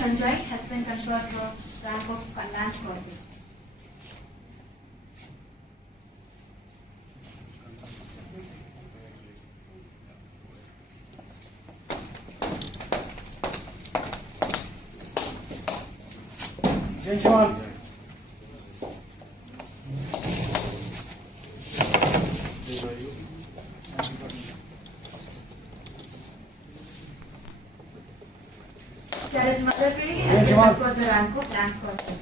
Sanjay has been conferred the rank of Lance Corporal. Gentlemen, Cadet Madhuri has been conferred the rank of Lance Corporal.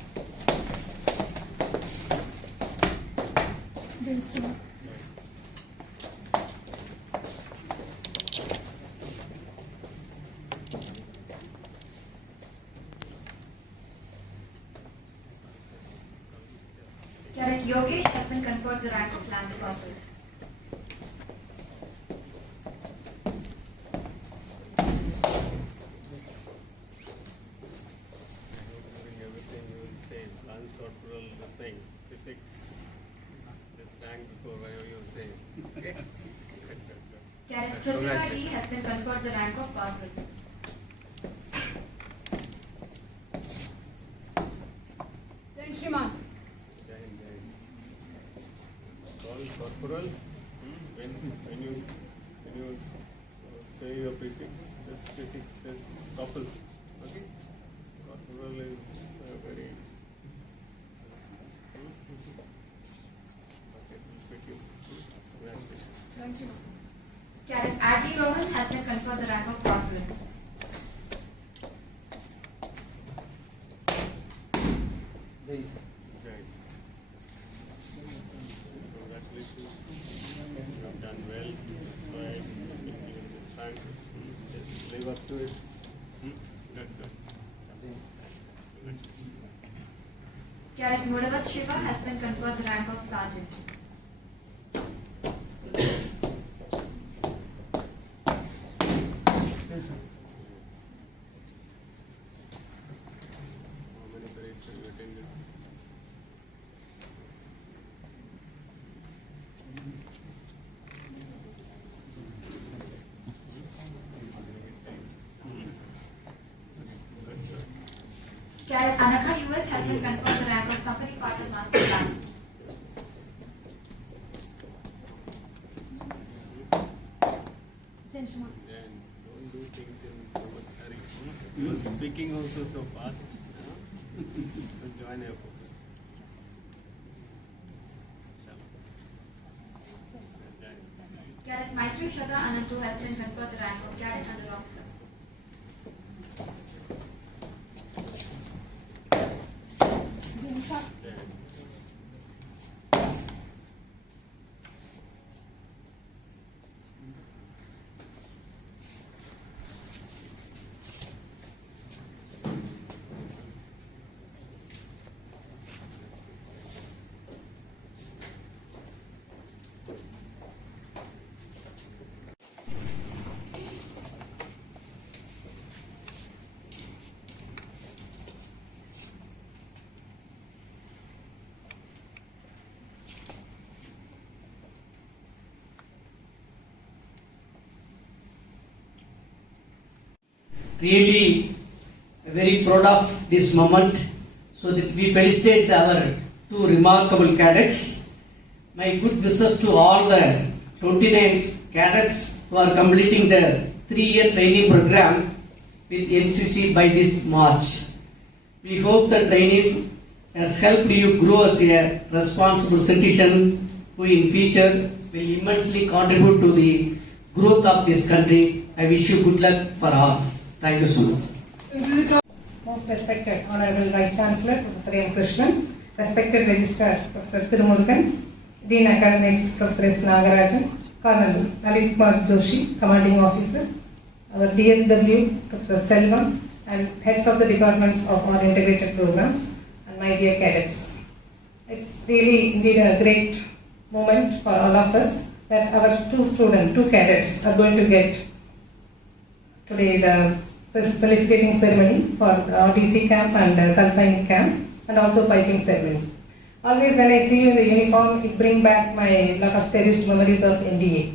Cadet Yogesh has been conferred the rank of Lance Corporal. Everything you will say, Lance Corporal, this thing, prefix this rank before whatever you say. Okay? Cadet Pratika D has been conferred the rank of Corporal. Jai Shriman. Jai Hind, Jai Hind. Call corporal, when you say your prefix, just prefix this couple. Okay? Corporal is very. Okay, thank you. Congratulations. Jai Shriman. Cadet R.D. Rohan has been conferred the rank of Corporal. Jai Hind. Congratulations. You have done well. So I give this rank. Just live up to it. Good, good. Cadet Mudavat Shiva has been conferred the rank of Sergeant. How many parades have you attended? Cadet Anakha US has been conferred the rank of Company Quarter Master Plan. And don't do things in so much hurry. You are speaking also so fast. So join Air Force. Cadet Maitri Shada Anantu has been conferred the rank of Cadet Under Officer. Really very proud of this moment, so that we felicitate our two remarkable cadets. My good wishes to all the 29 cadets who are completing their 3-year training program with NCC by this March. We hope the trainees has helped you grow as a responsible citizen who in future will immensely contribute to the growth of this country. I wish you good luck for all. Thank you so much. Most respected Honorable Vice Chancellor, Professor M. Krishnan, respected Registrar, Professor Tirumurugan, Dean Academics, Professor S. Nagarajan, Colonel Lalit Kumar Joshi, Commanding Officer, our DSW, Professor Selvam, and heads of the departments of our integrated programs, and my dear cadets. It's really indeed a great moment for all of us that our two cadets are going to get today the felicitating ceremony for RDC camp and consignment camp, and also piping ceremony. Always when I see you in the uniform, it brings back my lot of cherished memories of NDA.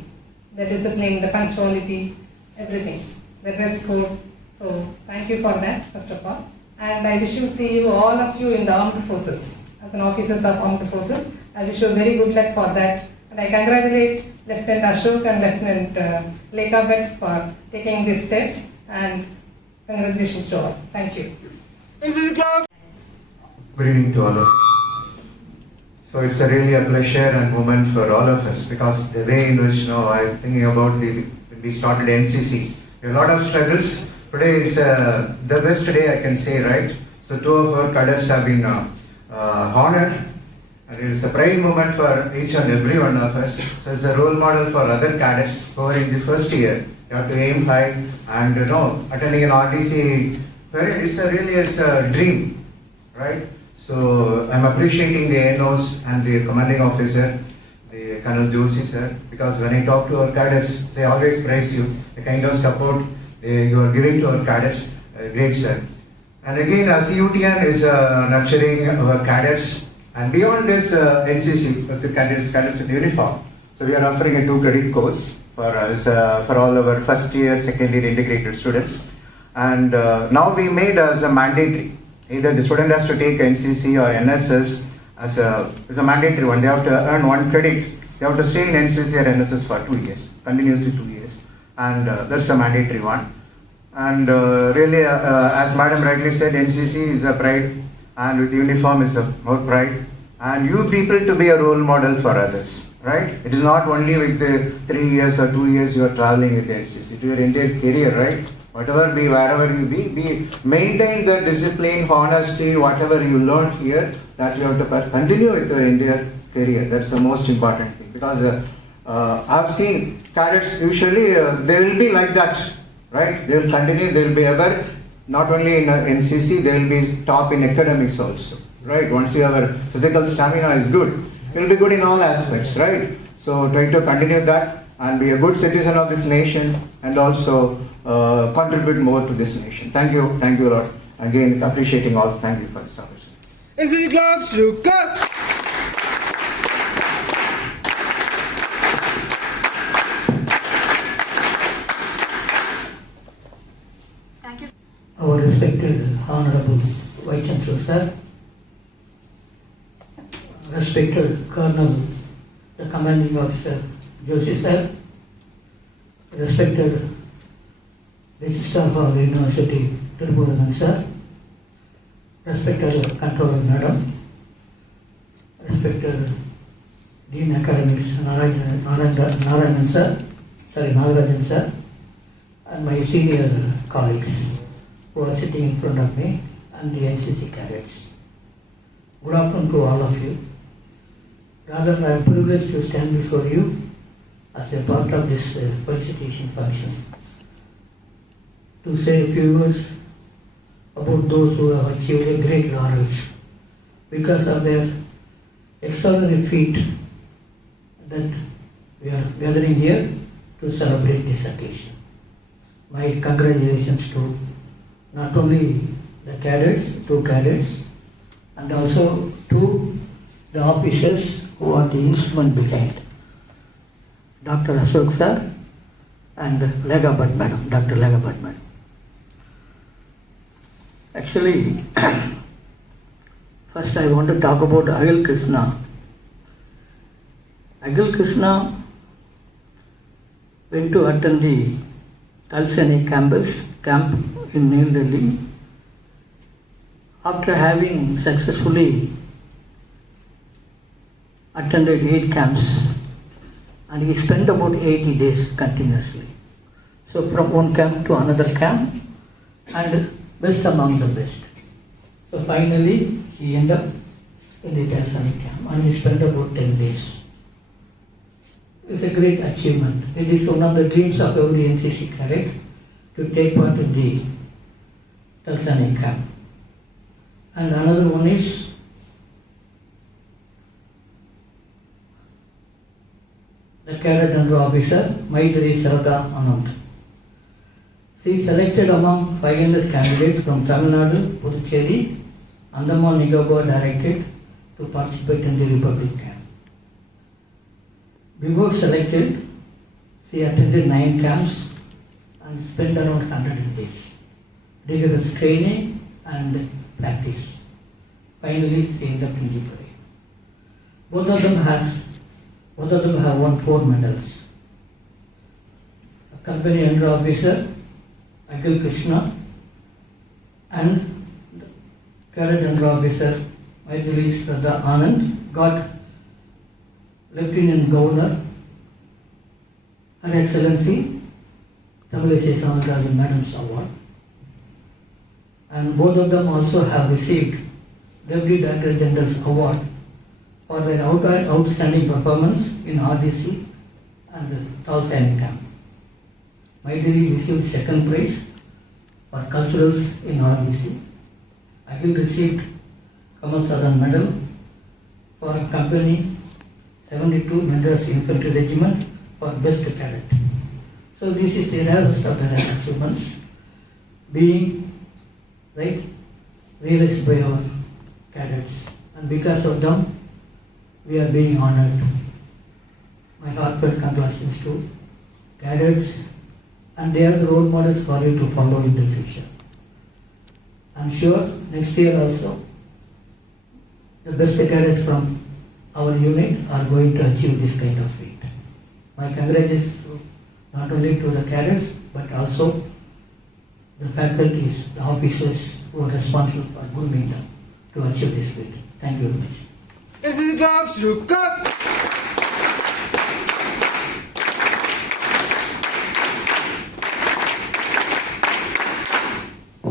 The discipline, the punctuality, everything, the dress code. So thank you for that, first of all. and I wish to see you, all of you, in the armed forces, as an officers of armed forces. I wish you very good luck for that, and I congratulate Lieutenant Ashok and Lieutenant Lekabet for taking these steps, and congratulations to all. Thank you. Good evening to all of you. So it's really a pleasure and moment for all of us, because the way in which I'm thinking about when we started NCC, a lot of struggles. Today it's the best day I can say, right? So 2 of our cadets have been honored, and it is a pride moment for each and every one of us. So it's a role model for other cadets who are in the first year. You have to aim high, and attending an RDC, it's a dream, right? So I'm appreciating the NOs and the commanding officer, the Colonel Joshi sir, because when I talk to our cadets, they always praise you, the kind of support you are giving to our cadets, great sir. And again, CUTN is nurturing our cadets, and beyond this NCC, the cadets with uniform. So we are offering a 2 credit course for all our first year, second year integrated students. And now we made as a mandatory. Either the student has to take NCC or NSS as a mandatory one. They have to earn 1 credit. They have to stay in NCC or NSS for 2 years, continuously 2 years. And that's a mandatory one. And really, as Madam rightly said, NCC is a pride, and with uniform is a more pride. And you people to be a role model for others, right? It is not only with the 3 years or 2 years you are traveling with NCC, to your entire career, right? Whatever be, wherever you be maintain the discipline, honesty, whatever you learn here, that you have to continue with your entire career. That's the most important thing. Because I've seen cadets, usually they will be like that, right? They will continue, they will be ever, not only in NCC, they will be top in academics also, right? Once your physical stamina is good, you will be good in all aspects, right? So try to continue that and be a good citizen of this nation, and also contribute more to this nation. Thank you, Lord. Again, appreciating all. Thank you for this opportunity. NCC clubs, look up! Thank you. Our respected Honorable Vice Chancellor Sir, respected Colonel, the Commanding Officer Joshi Sir, respected Registrar of our University Tirumurugan Sir, respected Controller Madam, respected Dean Academics Narayan Sir, and my senior colleagues who are sitting in front of me, and the NCC cadets. Good afternoon to all of you. Rather, I am privileged to stand before you as a part of this felicitation function to say a few words about those who have achieved a great laurels because of their extraordinary feat that we are gathering here to celebrate this occasion. My congratulations to not only the cadets, 2 cadets, and also to the officers who are the instrument behind. Dr. Ashok sir and Legabad madam, Dr. Legabad madam. Actually, first I want to talk about Agil Krishna. Agil Krishna went to attend the Talsani camp in New Delhi. After having successfully attended 8 camps, and he spent about 80 days continuously. So from one camp to another camp, and best among the best. So finally he ended up in the Talsani camp, and he spent about 10 days. It's a great achievement. It is one of the dreams of every NCC cadet to take part in the Talsani camp. And another one is the cadet under officer Maitri Sarada Anand. She is selected among 500 candidates from Tamil Nadu, Puducherry, Andaman Nicobar Directorate to participate in the Republic camp. Before selected, she attended 9 camps and spent around 100 days. Rigorous training and practice. Finally, she ended up in the parade. Both of them have won 4 medals. A company under officer, Akhil Krishna, and cadet under officer, Maithili Shraddha Anand, got Lieutenant Governor, Her Excellency Felicitation Soundarajan Madam's Award. And both of them also have received Deputy Director General's Award for their outstanding performance in RDC and Talsam camp. Maithili received second prize for culturals in RDC. Akhil received Kamal Sadan Medal for company 72 Madras Infantry Regiment for best cadet. So this is the rarest of their achievements being realized by our cadets, and because of them we are being honored. My heartfelt congratulations to cadets, and they are the role models for you to follow in the future. I'm sure next year also the best cadets from our unit are going to achieve this kind of feat. My congratulations not only to the cadets but also the faculties, the officers who are responsible for grooming them to achieve this feat. Thank you very much. NCC clubs, look up!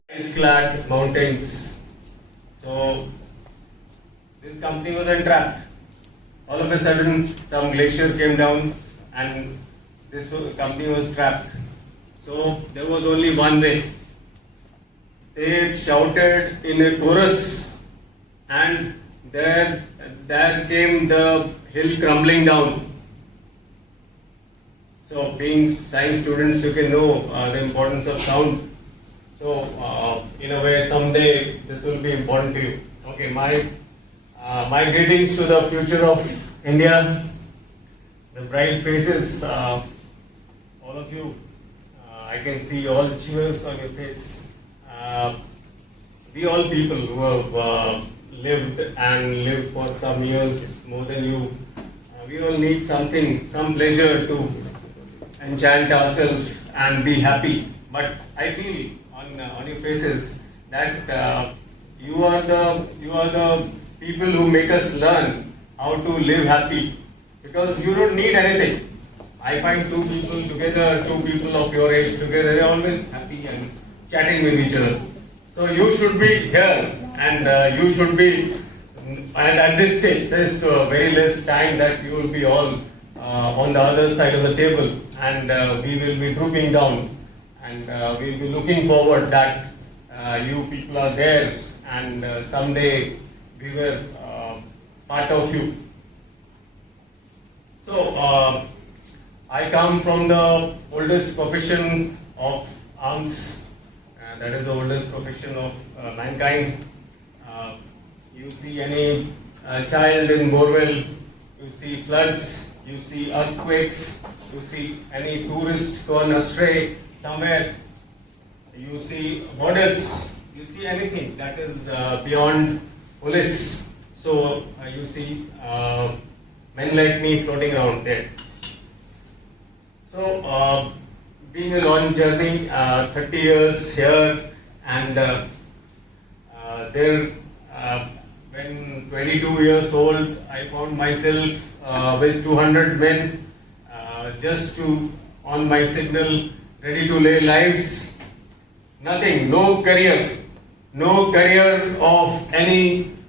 Ice-clad mountains. So this company was entrapped. All of a sudden, some glacier came down, and this company was trapped. So there was only one way. They shouted in a chorus, and there came the hill crumbling down. So being science students, you can know the importance of sound. So in a way, someday this will be important to you. Okay, my greetings to the future of India, the bright faces, all of you. I can see all cheers on your face. We all people who have lived for some years more than you, we all need something, some pleasure to enchant ourselves and be happy. But I feel on your faces that you are the people who make us learn how to live happy, because you don't need anything. I find two people of your age together, they're always happy and chatting with each other. So you should be here, and you should be, and at this stage, there is very less time that you will be all on the other side of the table, and we will be drooping down, and we will be looking forward that you people are there, and someday we were part of you. So I come from the oldest profession of arms, that is the oldest profession of mankind. You see any child in borewell, you see floods, you see earthquakes, you see any tourist gone astray somewhere, you see borders, you see anything that is beyond police. So you see men like me floating around there. So being a long journey, 30 years here, and there, when 22 years old, I found myself with 200 men just on my signal, ready to lay lives. Nothing, no career of anywhere.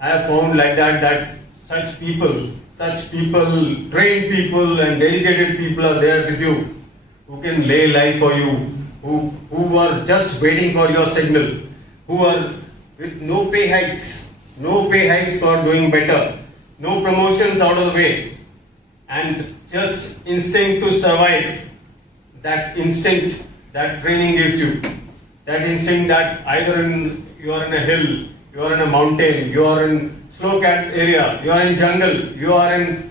I have found like that such people, trained people and dedicated people are there with you, who can lay life for you, who are just waiting for your signal, who are with no pay hikes for doing better, no promotions out of the way, and just instinct to survive. That instinct that training gives you, that instinct that either you are in a hill, you are in a mountain, you are in snow-capped area, you are in jungle, you are in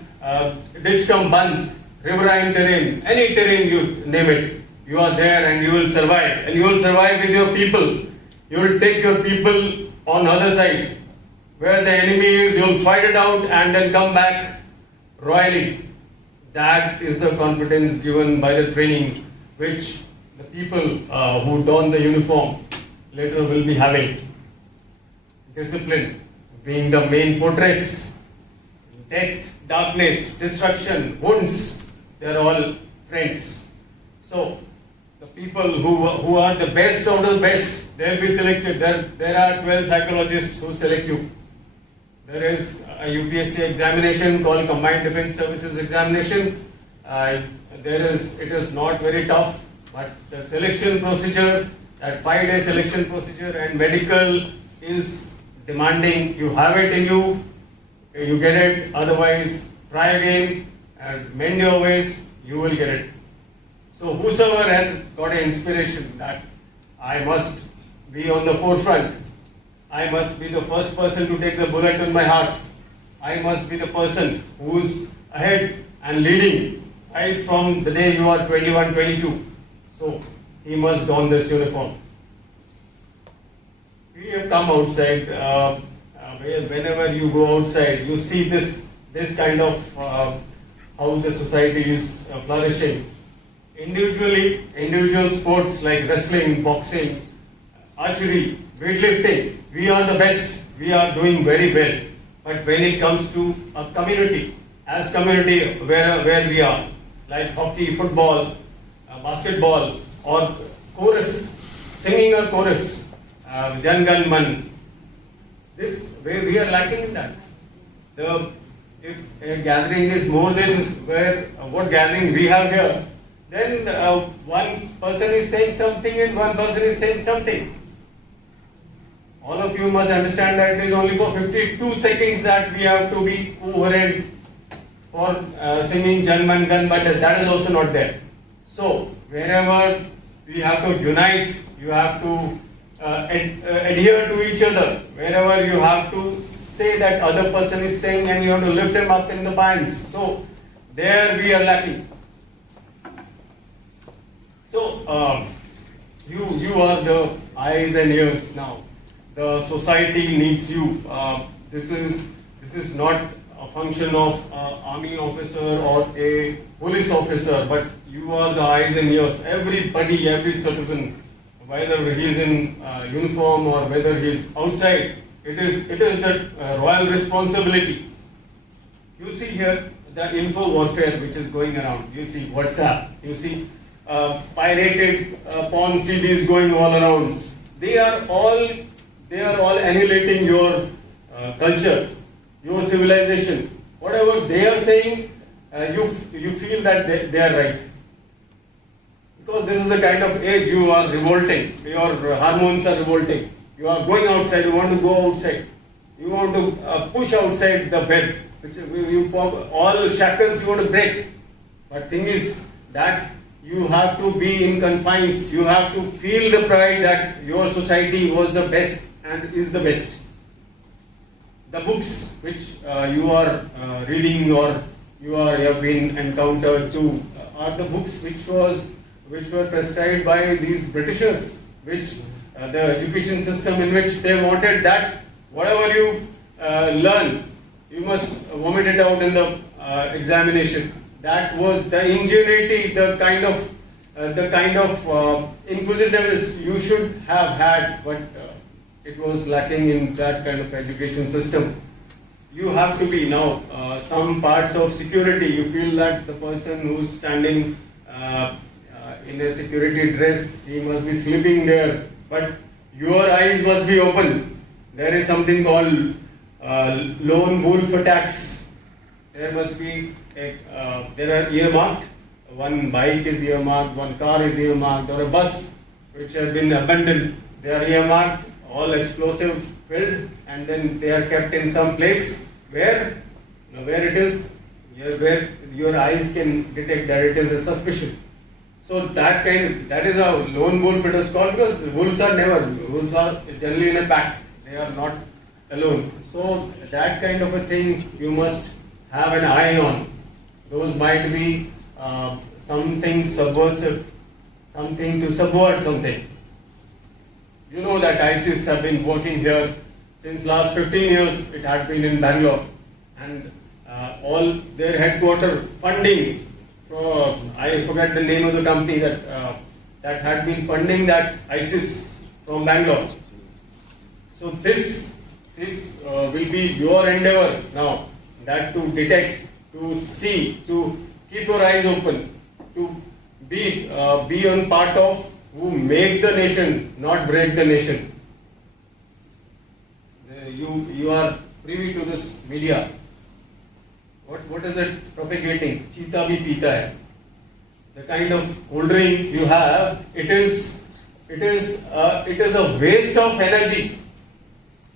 ditch cum bandh, riverine terrain, any terrain you name it, you are there and you will survive. And you will survive with your people. You will take your people on other side. Where the enemy is, you will fight it out and then come back royally. That is the confidence given by the training which the people who don the uniform later will be having. Discipline being the main fortress. Death, darkness, destruction, wounds, they are all friends. So, the people who are the best out of the best, they will be selected. There are 12 psychologists who select you. There is a UPSC examination called Combined Defense Services Examination. It is not very tough, but the selection procedure, that 5-day selection procedure and medical is demanding. You have it in you, you get it, otherwise try again and mend your ways, you will get it. So whosoever has got an inspiration that I must be on the forefront, I must be the first person to take the bullet in my heart, I must be the person who's ahead and leading right from the day you are 21, 22. So he must don this uniform. We have come outside, whenever you go outside, you see this kind of how the society is flourishing. Individual sports like wrestling, boxing, archery, weightlifting, we are the best, we are doing very well. But when it comes to a community, as community where we are, like hockey, football, basketball, or chorus, singing a chorus, Jan Gan Man, this way we are lacking in that. If a gathering is more than what gathering we have here, then one person is saying something and one person is saying something. All of you must understand that it is only for 52 seconds that we have to be coherent for singing Janman Gan, but that is also not there. So, wherever we have to unite, you have to adhere to each other. Wherever you have to say that other person is saying and you have to lift him up in the pants. So, there we are lacking. So, you are the eyes and ears now. The society needs you. This is not a function of an army officer or a police officer, but you are the eyes and ears. Everybody, every citizen, whether he is in uniform or whether he is outside, it is the royal responsibility. You see here the info warfare which is going around. You see WhatsApp. You see pirated porn CDs going all around. They are all annihilating your culture, your civilization. Whatever they are saying, you feel that they are right. Because this is the kind of age you are revolting. Your hormones are revolting. You are going outside. You want to go outside. You want to push outside the web. All shackles you want to break. But thing is that you have to be in confines. You have to feel the pride that your society was the best and is the best. The books which you are reading or you have been encountered to are the books which were prescribed by these Britishers, which the education system in which they wanted that whatever you learn, you must vomit it out in the examination. That was the ingenuity, the kind of inquisitiveness you should have had, but it was lacking in that kind of education system. You have to be now, some parts of security, you feel that the person who's standing in a security dress, he must be sleeping there, but your eyes must be open. There is something called lone wolf attacks. There must be, there are earmarked, one bike is earmarked, one car is earmarked, or a bus which has been abandoned. They are earmarked, all explosive filled, and then they are kept in some place where it is, where your eyes can detect that it is a suspicion. So that is how lone wolf it is called, because wolves are generally in a pack. They are not alone. So that kind of a thing you must have an eye on. Those might be something subversive, something to subvert something. You know that ISIS have been working here since last 15 years. It had been in Bangalore, and all their headquarter funding, I forget the name of the company that had been funding that ISIS from Bangalore. So this will be your endeavor now, that to detect, to see, to keep your eyes open, to be on part of who make the nation, not break the nation. You are privy to this media. What is it propagating? Cheetah bhi peeta hai. The kind of cold drink you have, it is a waste of energy.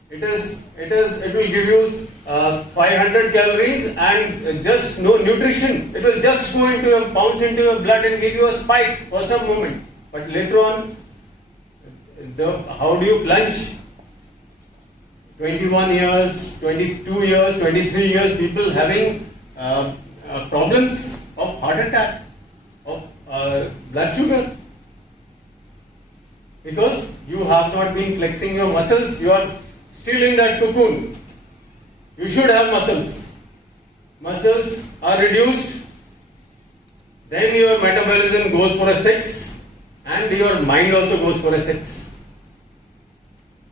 It will give you 500 calories and just no nutrition. It will just go into your, bounce into your blood and give you a spike for some moment. But later on, how do you plunge? 21 years, 22 years, 23 years, people having problems of heart attack, of blood sugar. Because you have not been flexing your muscles, you are still in that cocoon. You should have muscles. Muscles are reduced, then your metabolism goes for a 6, and your mind also goes for a 6.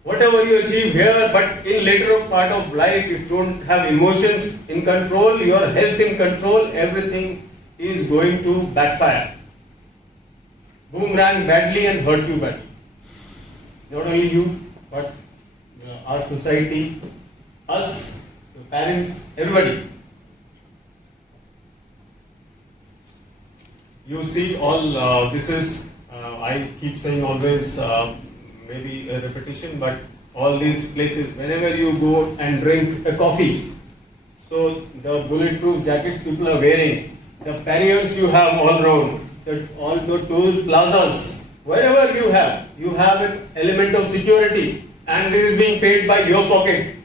Whatever you achieve here, but in later part of life, if you don't have emotions in control, your health in control, everything is going to backfire. Boomerang badly and hurt you badly. Not only you, but our society, us, the parents, everybody. You see all this is, I keep saying always, maybe a repetition, but all these places, whenever you go and drink a coffee, so the bulletproof jackets people are wearing, the barriers you have all around, all the toll plazas, wherever you have an element of security, and this is being paid by your pocket.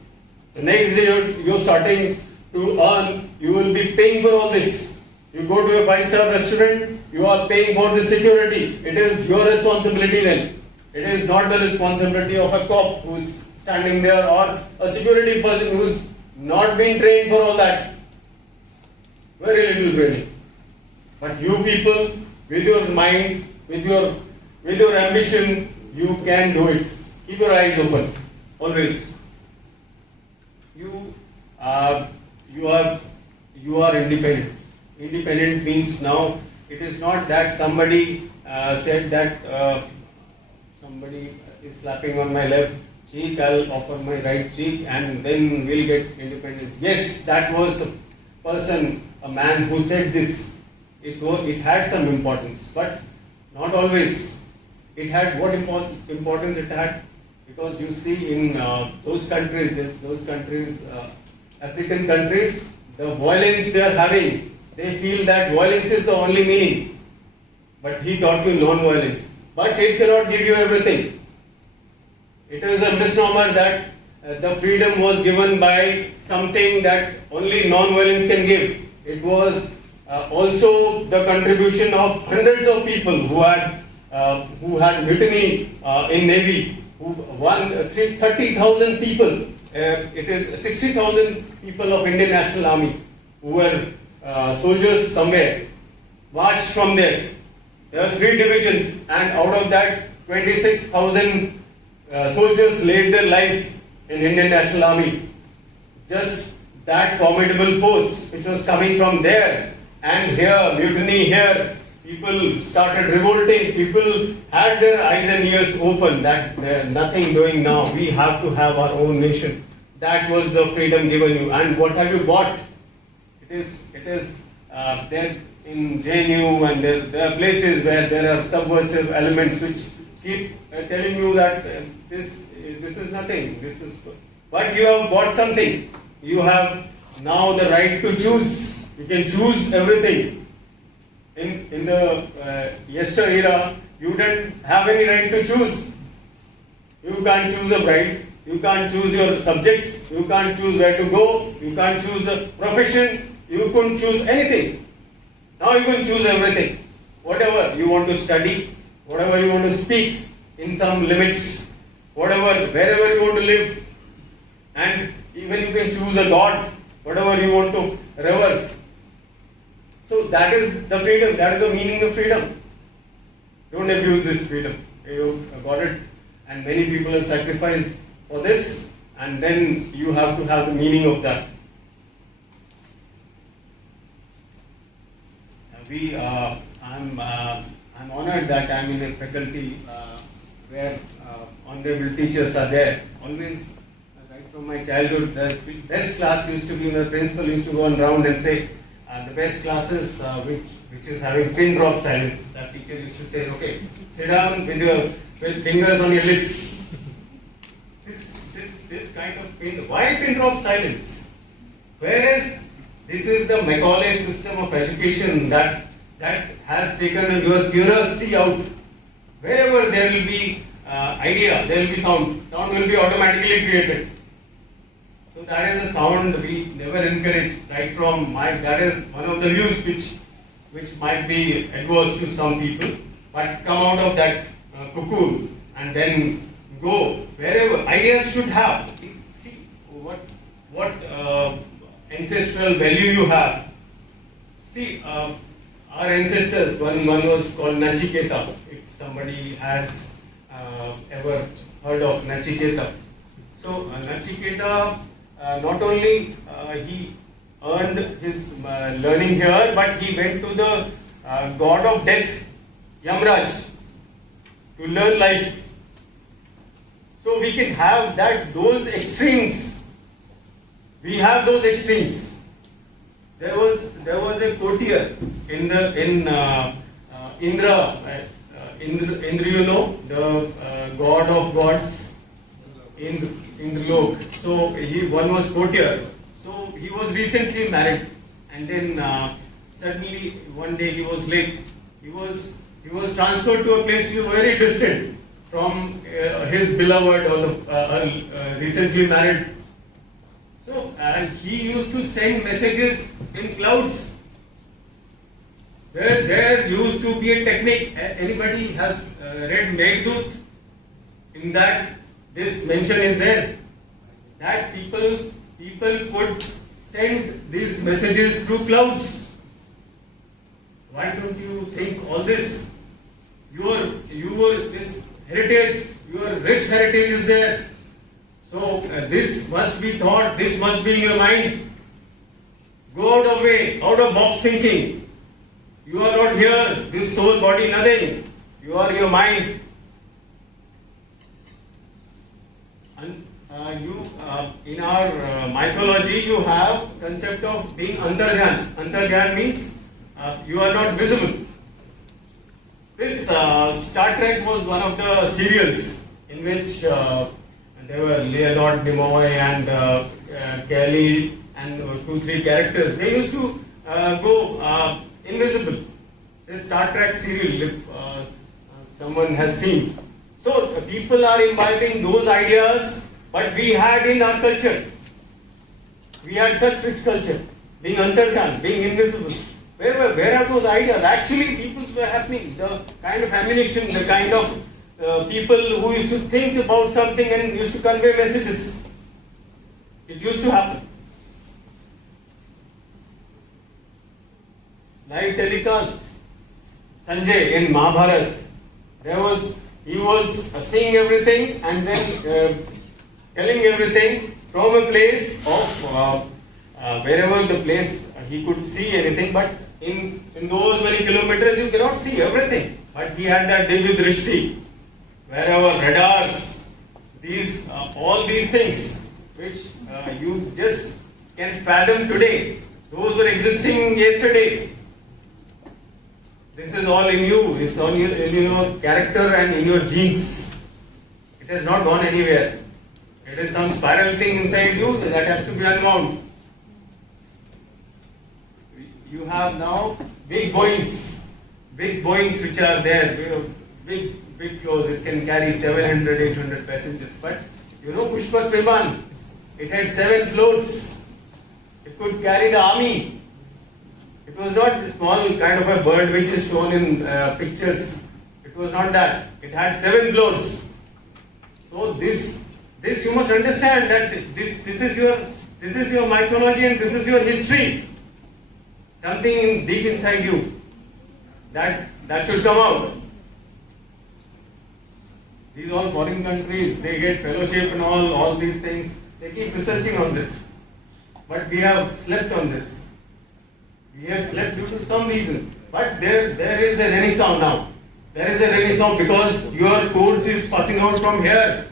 The next day you're starting to earn, you will be paying for all this. You go to a 5-star restaurant, you are paying for the security. It is your responsibility then. It is not the responsibility of a cop who's standing there or a security person who's not been trained for all that. Very little training. But you people, with your mind, with your ambition, you can do it. Keep your eyes open, always. You are independent. Independent means now it is not that somebody said that somebody is slapping on my left cheek, I'll offer my right cheek and then we'll get independent. Yes, that was the person, a man who said this. It had some importance, but not always. It had what importance it had? Because you see in those countries, African countries, the violence they are having, they feel that violence is the only meaning. But he taught you non-violence. But it cannot give you everything. It is a misnomer that the freedom was given by something that only non-violence can give. It was also the contribution of hundreds of people who had mutiny in Navy, who won 30,000 people. It is 60,000 people of Indian National Army who were soldiers somewhere, marched from there. There are 3 divisions, and out of that 26,000 soldiers laid their lives in Indian National Army. Just that formidable force which was coming from there, and here, mutiny here, people started revolting, people had their eyes and ears open that nothing doing now, we have to have our own nation. That was the freedom given you. And what have you bought? It is there in JNU, and there are places where there are subversive elements which keep telling you that this is nothing, this is good. But you have bought something. You have now the right to choose. You can choose everything. In the yester era, you didn't have any right to choose. You can't choose a bride. You can't choose your subjects. You can't choose where to go. You can't choose a profession. You couldn't choose anything. Now you can choose everything. Whatever you want to study, whatever you want to speak in some limits, wherever you want to live, and even you can choose a god, whatever you want to revere. So that is the freedom, that is the meaning of freedom. Don't abuse this freedom. You got it, and many people have sacrificed for this, and then you have to have the meaning of that. I'm honored that I'm in a faculty where honorable teachers are there. Always, right from my childhood, the best class used to be, the principal used to go on round and say, the best classes which is having pin drop silence. That teacher used to say, okay, sit down with fingers on your lips. This kind of pin, why pin drop silence? Whereas this is the Macaulay system of education that has taken your curiosity out. Wherever there will be idea, there will be sound. Sound will be automatically created. So that is a sound we never encourage. Right from that is one of the views which might be adverse to some people, but come out of that cocoon and then go wherever ideas should have. See what ancestral value you have. See, our ancestors, one was called Nachiketa. If somebody has ever heard of Nachiketa. So Nachiketa, not only he earned his learning here, but he went to the god of death, Yamraj, to learn life. So we can have those extremes. We have those extremes. There was a courtier in Indra, you know, the god of gods, Indralok. So one was courtier. So he was recently married, and then suddenly one day he was late. He was transferred to a place very distant from his beloved or the recently married. So, and he used to send messages in clouds. There used to be a technique. Anybody has read Meghdut? In that, this mention is there. That people could send these messages through clouds. Why don't you think all this? Your this heritage, your rich heritage is there. So this must be thought, this must be in your mind. Go out of box thinking. You are not here, this soul, body, nothing. You are your mind. And in our mythology, you have concept of being Antardhyan. Antardhyan means you are not visible. This Star Trek was one of the serials in which there were Leonard Nimoy and Kelly and 2-3 characters. They used to go invisible. This Star Trek serial, if someone has seen. So people are imbibing those ideas, but we had in our culture. We had such rich culture, being Antardhan, being invisible. Where are those ideas? Actually, people were happening. The kind of ammunition, the kind of people who used to think about something and used to convey messages. It used to happen. Live telecast. Sanjay in Mahabharata. He was seeing everything and then telling everything from a place of wherever the place he could see anything, but in those many kilometers you cannot see everything. But he had that Divid Drishti, wherever radars, all these things which you just can fathom today, those were existing yesterday. This is all in you, it's all in your character and in your genes. It has not gone anywhere. It is some spiral thing inside you that has to be unwound. You have now big Boeings which are there, big floors. It can carry 700, 800 passengers. But you know Pushpak Viman, it had 7 floors. It could carry the army. It was not a small kind of a bird which is shown in pictures. It was not that. It had 7 floors. So this you must understand that this is your mythology and this is your history. Something deep inside you that should come out. These all foreign countries, they get fellowship and all these things. They keep researching on this. But we have slept on this. We have slept due to some reasons. But there is a renaissance now. There is a renaissance because your course is passing out from here.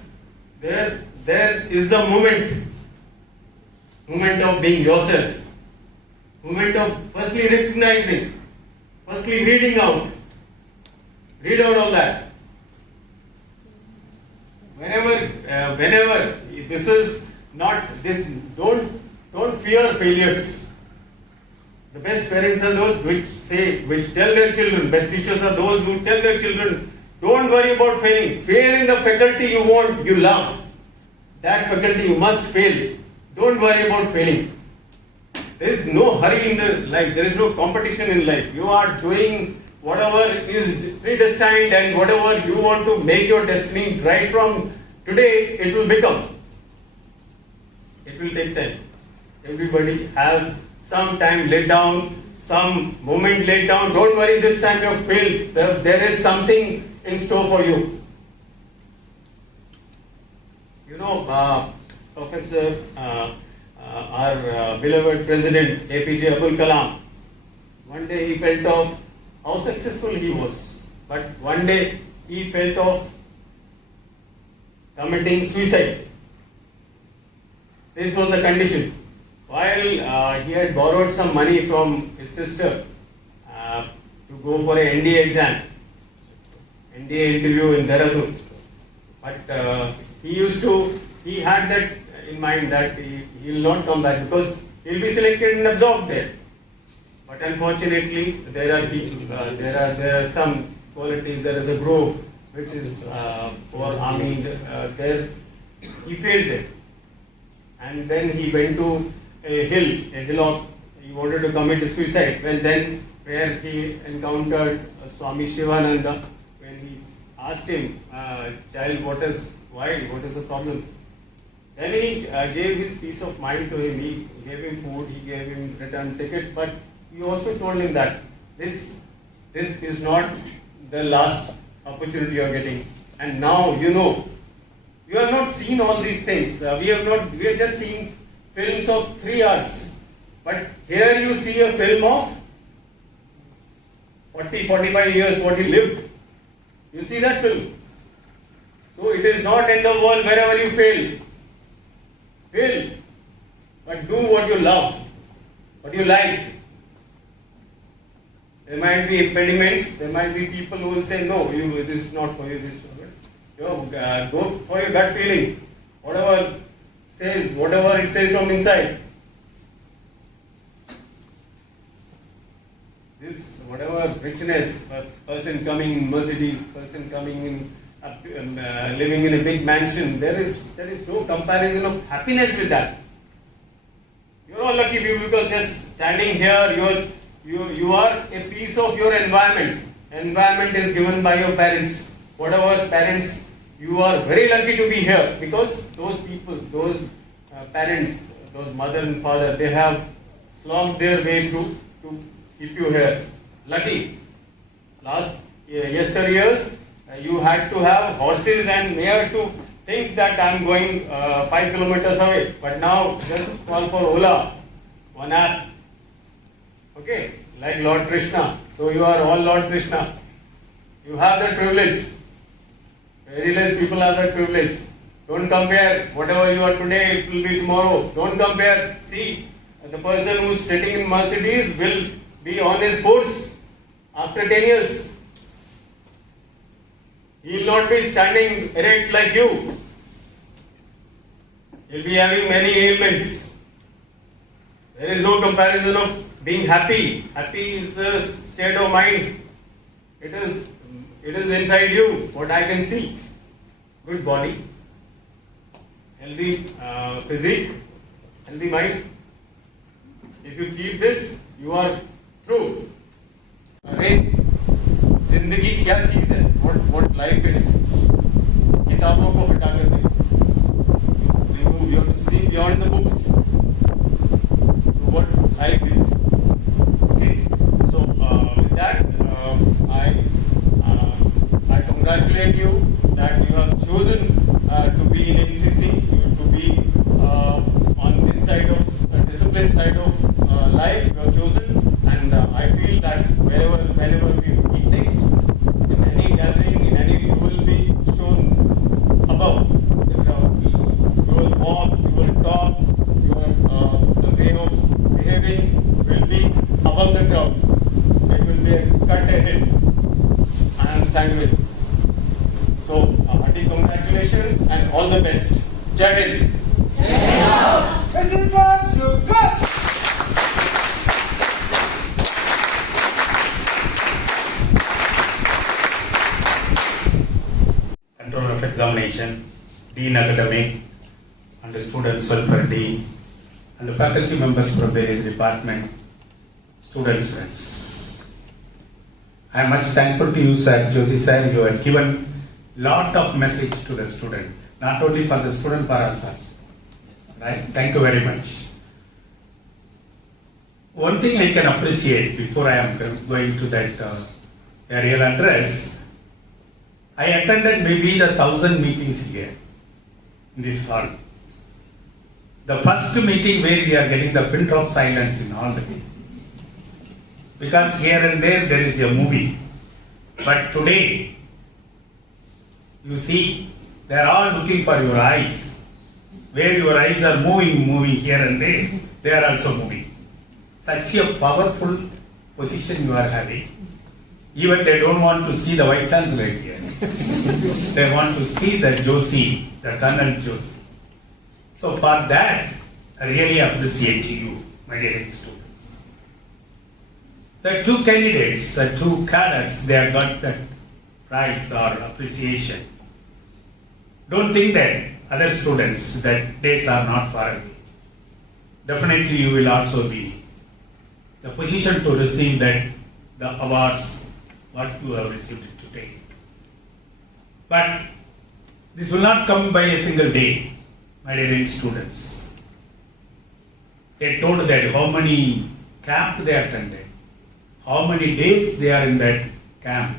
There is the moment of being yourself. Moment of firstly recognizing, firstly reading out. Read out all that. Whenever this is not this, don't fear failures. The best parents are those which tell their children. Best teachers are those who tell their children, don't worry about failing. Fail in the faculty you love. That faculty you must fail. Don't worry about failing. There is no hurry in the life. There is no competition in life. You are doing whatever is predestined and whatever you want to make your destiny right from today, it will become. It will take time. Everybody has some time laid down, some moment laid down. Don't worry, this time you have failed. There is something in store for you. You know, Professor, our beloved President APJ Abdul Kalam, one day he felt of how successful he was, but one day he felt of committing suicide. This was the condition. While he had borrowed some money from his sister to go for an NDA exam, NDA interview in Dehradun, but he had that in mind that he will not come back because he will be selected and absorbed there. But unfortunately, there are some qualities. There is a group which is for army. There he failed there, and then he went to a hillock. He wanted to commit suicide. Well, then where he encountered Swami Shivananda, when he asked him, "Child, what is the problem?" Then he gave his peace of mind to him. He gave him food. He gave him return ticket, but he also told him that this is not the last opportunity you are getting. And now you have not seen all these things. We have just seen films of 3 hours. But here you see a film of 40-45 years what he lived. You see that film. So it is not end of world wherever you fail. Fail. But do what you love, what you like. There might be impediments, there might be people who will say, no, this is not for you, this is for you. Go for your gut feeling. Whatever it says from inside. This, whatever richness, a person coming in Mercedes, person coming in, living in a big mansion, there is no comparison of happiness with that. You're all lucky people because just standing here, you are a piece of your environment. Environment is given by your parents. Whatever parents, you are very lucky to be here because those people, those parents, those mother and father, they have slogged their way through to keep you here. Lucky. Yesteryears, you had to have horses and mare to think that I'm going 5 kilometers away. But now, just call for Ola, one app. Okay, like Lord Krishna. So you are all Lord Krishna. You have that privilege. Very less people have that privilege. Don't compare. Whatever you are today, it will be tomorrow. Don't compare. See, the person who is sitting in Mercedes will be on his horse after 10 years. He will not be standing erect like you. He will be having many ailments. There is no comparison of being happy. Happy is a state of mind. It is inside you, what I can see. Good body, healthy physique, healthy mind. If you keep this, you are through. अरे जिंदगी क्या चीज है? What life is? कि किताबों को हटा कर देखो. You have to see beyond the books to what life is. Okay. So with that, I congratulate you that you have chosen to be in NCC, to be on this side of discipline side of life. You have chosen, and I feel that whenever we meet next, in any gathering, in any, you will be shown above the crowd. You will walk, you will talk, the way of behaving will be above the crowd. It will be a cut ahead. I understand with. So, hearty congratulations and all the best. Jai Hind. Mrs. Gloves, look up! Controller of Examination, Dean Academic, and the Students Welfare Dean, and the faculty members from various departments, students, friends. I am much thankful to you, sir, Josie sir. You have given lot of message to the student, not only for the student, for us also. Right? Thank you very much. One thing I can appreciate before I am going to that real address, I attended maybe the 1,000 meetings here in this hall. The first meeting where we are getting the pin drop silence in all the days. Because here and there is a movie. But today, you see, they are all looking for your eyes. Where your eyes are moving here and there, they are also moving. Such a powerful position you are having. Even they don't want to see the Vice Chancellor here. They want to see the Josie, the Colonel Josie. So for that, I really appreciate you, my dear students. The two candidates, the two cadets, they have got that prize or appreciation. Don't think that other students, that days are not far away. Definitely you will also be the position to receive that the awards what you have received today. But this will not come by a single day, my dear students. They told that how many camp they attended, how many days they are in that camp,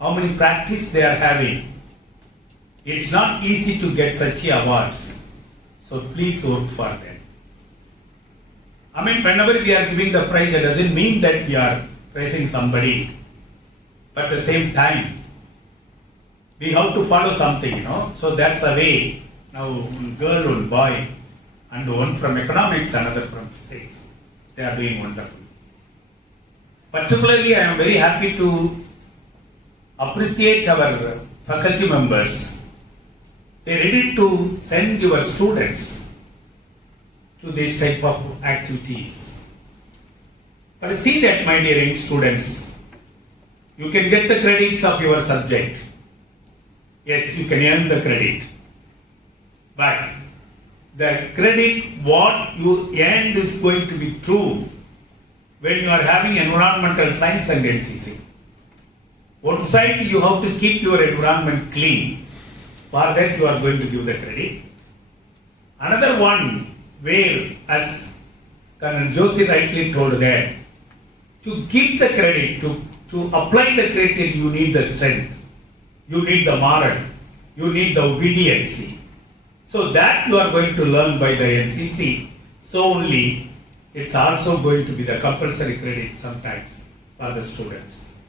how many practice they are having. It's not easy to get such awards. So please work for them. I mean, whenever we are giving the prize, it doesn't mean that we are praising somebody. But at the same time, we have to follow something, So that's a way. Now, one girl, one boy, and one from economics, another from physics. They are doing wonderful. Particularly, I am very happy to appreciate our faculty members. They are ready to send your students to this type of activities. But see that, my dear young students, you can get the credits of your subject. Yes, you can earn the credit. But the credit what you earned is going to be true when you are having environmental science and NCC. One side you have to keep your environment clean. For that you are going to give the credit. Another one where, as Colonel Josie rightly told that, to give the credit, to apply the credit, you need the strength, you need the moral, you need the obedience. So that you are going to learn by the NCC. So only it's also going to be the compulsory credit sometimes for the students.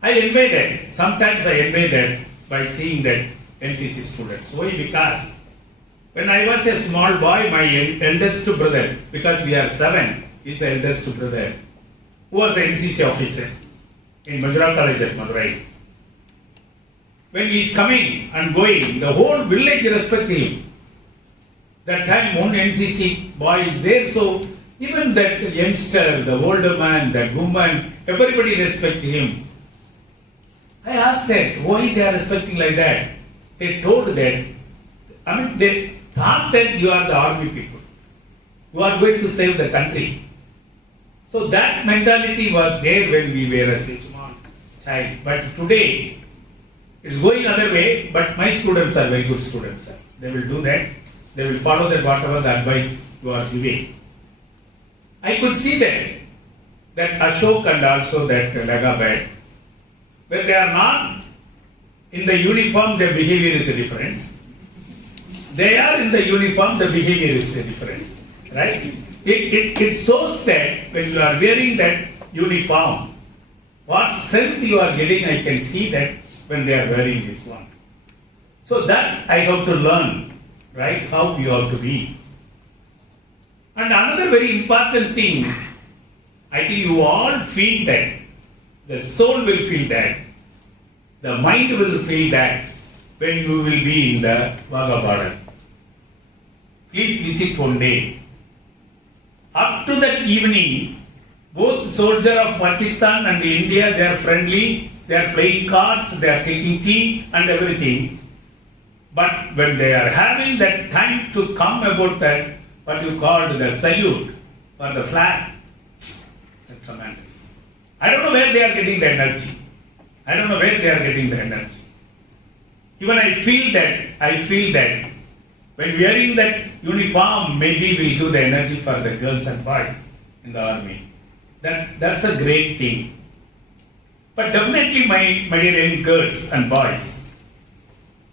I envy that. Sometimes I envy that by seeing that NCC students. Why? Because when I was a small boy, my eldest brother, because we are 7, is the eldest brother, who was an NCC officer in Majra College at Madurai. When he is coming and going, the whole village respect him. That time one NCC boy is there, so even that youngster, the older man, that woman, everybody respect him. I asked that, why they are respecting like that? They told that, they thought that you are the army people. You are going to save the country. So that mentality was there when we were a small child. But today, It's going other way, but my students are very good students, sir. They will do that. They will follow that whatever the advice you are giving. I could see that Ashok and also that Lagabad, when they are not in the uniform, their behavior is different. They are in the uniform, the behavior is different. Right? It shows that when you are wearing that uniform, what strength you are getting, I can see that when they are wearing this one. So that I have to learn, right, how you have to be. And another very important thing, I think you all feel that, the soul will feel that, the mind will feel that when you will be in the Wagah border. Please visit one day. Up to that evening, both soldiers of Pakistan and India, they are friendly, they are playing cards, they are taking tea and everything. But when they are having that time to come about that, what you call the salute or the flag, it's tremendous. I don't know where they are getting the energy. I don't know where they are getting the energy. Even I feel that when wearing that uniform, maybe we'll do the energy for the girls and boys in the army. That's a great thing. But definitely my dear young girls and boys,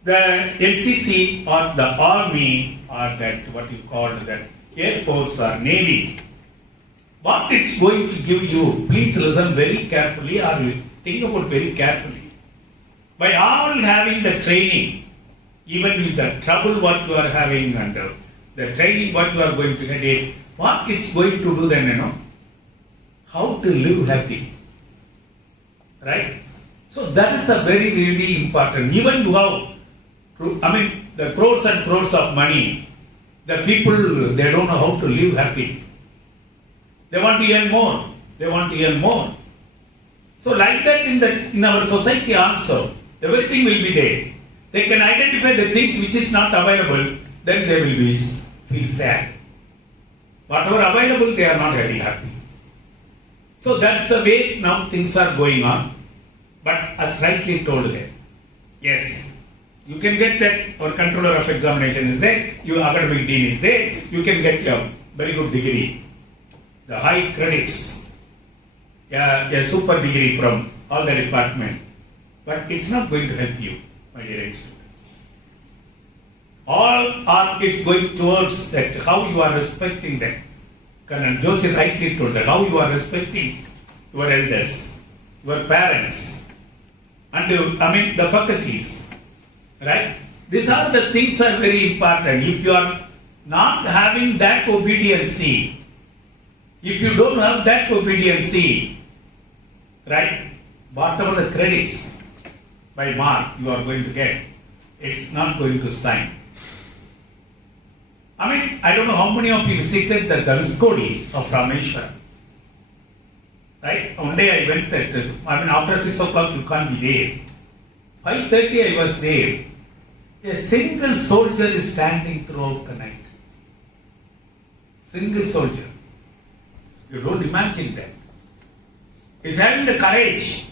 the NCC or the army or that what you call that Air Force or Navy, what it's going to give you, please listen very carefully or think about very carefully. By all having the training, even with the trouble what you are having and the training what you are going to get, what it's going to do then, how to live happy. Right? So that is a very, very important. Even you have, the crores and crores of money, the people, they don't know how to live happy. They want to earn more. They want to earn more. So like that in our society also, everything will be there. They can identify the things which is not available, then they will feel sad. Whatever available, they are not very happy. So that's the way now things are going on. But as rightly told there, yes, you can get that, our controller of examination is there, your academic dean is there, you can get a very good degree, the high credits, a super degree from all the department. But it's not going to help you, my dear students. It's going towards that, how you are respecting that. Colonel Josie rightly told that, how you are respecting your elders, your parents, and the faculties, right? These are the things are very important. If you are not having that obedience, if you don't have that obedience, right, whatever the credits by mark you are going to get, it's not going to shine. I don't know how many of you visited the Dalskodi of Rameshwaram. Right? One day I went there. After 6 o'clock you can't be there. 5:30 I was there. A single soldier is standing throughout the night. Single soldier. You don't imagine that. He's having the courage.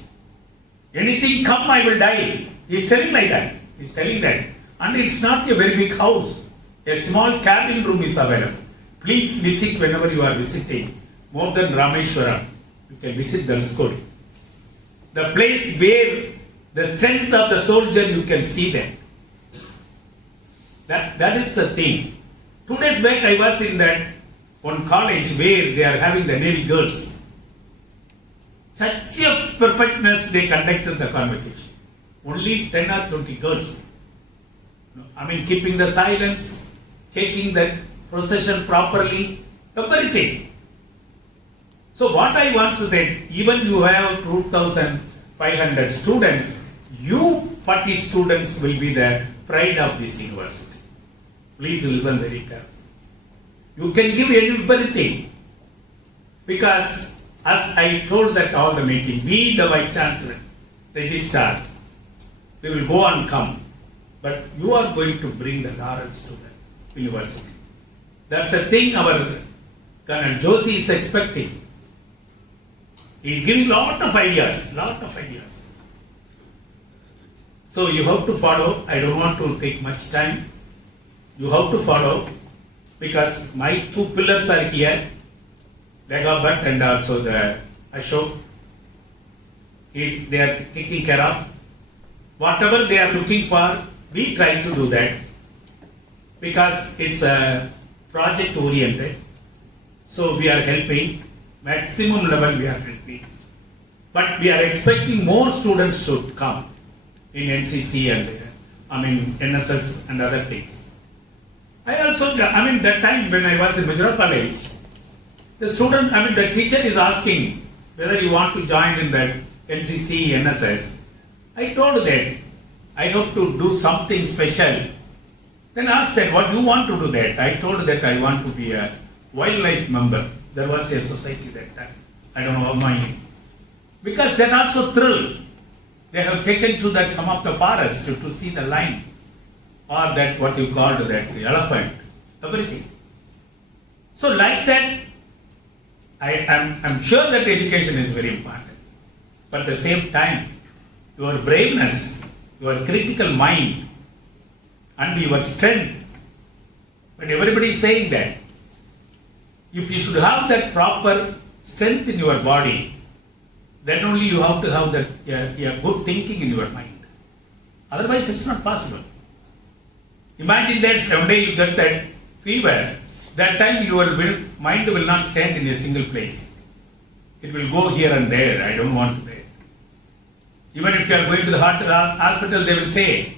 Anything come, I will die. He's telling like that. He's telling that. And it's not a very big house. A small cabin room is available. Please visit whenever you are visiting. More than Rameshwaram, you can visit Dalskodi. The place where the strength of the soldier, you can see them. That is the thing. 2 days back I was in that one college where they are having the Navy girls. Such a perfectness they conducted the convocation. Only 10 or 20 girls. Keeping the silence, taking the procession properly, everything. So what I want to say, even you have 2,500 students, you 40 students will be the pride of this university. Please listen very carefully. You can give everything. Because as I told that all the meeting, we the Vice Chancellor, Registrar, we will go and come. But you are going to bring the laurels to the university. That's a thing our Colonel Josie is expecting. He is giving lot of ideas. So you have to follow. I don't want to take much time. You have to follow because my two pillars are here, Vegabhat and also the Ashok. They are taking care of. Whatever they are looking for, we try to do that because it's a project oriented. So we are helping, maximum level we are helping. But we are expecting more students should come in NCC and NSS and other things. That time when I was in Majora College, the teacher is asking whether you want to join in that NCC, NSS. I told that I hope to do something special. Then asked that, what do you want to do that? I told that I want to be a wildlife member. There was a society that time. I don't know how many. Because that also thrill. They have taken to that some of the forest to see the lion or that what you called that the elephant, everything. So like that, I'm sure that education is very important. But at the same time, your braveness, your critical mind, and your strength. But everybody is saying that if you should have that proper strength in your body, then only you have to have that a good thinking in your mind. Otherwise, it's not possible. Imagine that someday you get that fever, that time your mind will not stand in a single place. It will go here and there. I don't want to there. Even if you are going to the hospital, they will say,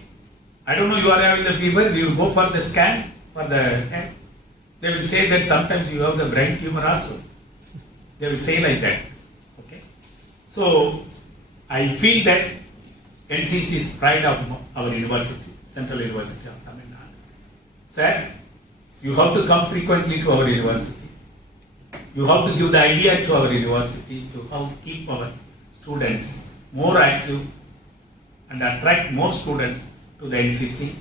I don't know, you are having the fever, you go for the scan for the head. They will say that sometimes you have the brain tumor also. They will say like that. Okay. So I feel that NCC is pride of our university, Central University of Tamil Nadu. Sir, you have to come frequently to our university. You have to give the idea to our university to how to keep our students more active and attract more students to the NCC.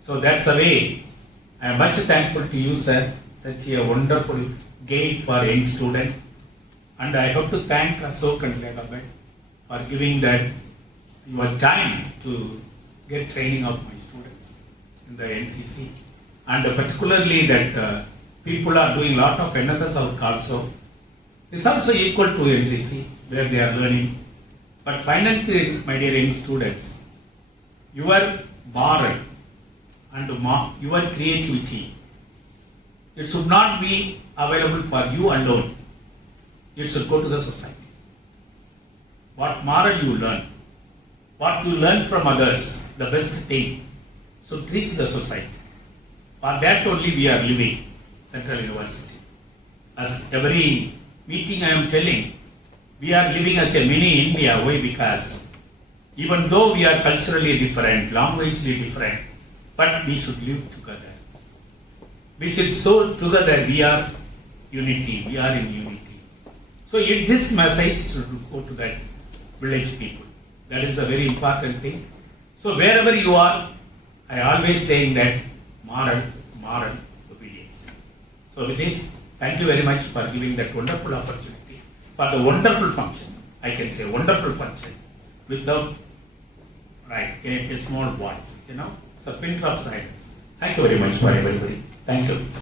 So that's a way. I am much thankful to you, sir. Such a wonderful gate for young student. And I have to thank Ashok and Legabet for giving that your time to get training of my students in the NCC. And particularly that people are doing a lot of NSS work also. It's also equal to NCC where they are learning. But finally, my dear young students, your moral and your creativity, it should not be available for you alone. It should go to the society. What moral you learn, what you learn from others, the best thing, should reach the society. For that only we are living Central University. As every meeting I am telling, we are living as a mini India. Why? Because even though we are culturally different, languagely different, but we should live together. We should show together we are unity, we are in unity. So this message should go to that village people. That is a very important thing. So wherever you are, I always saying that moral obedience. So with this, thank you very much for giving that wonderful opportunity, for the wonderful function. I can say wonderful function without a small voice, it's a pin drop silence. Thank you very much for everybody. Thank you.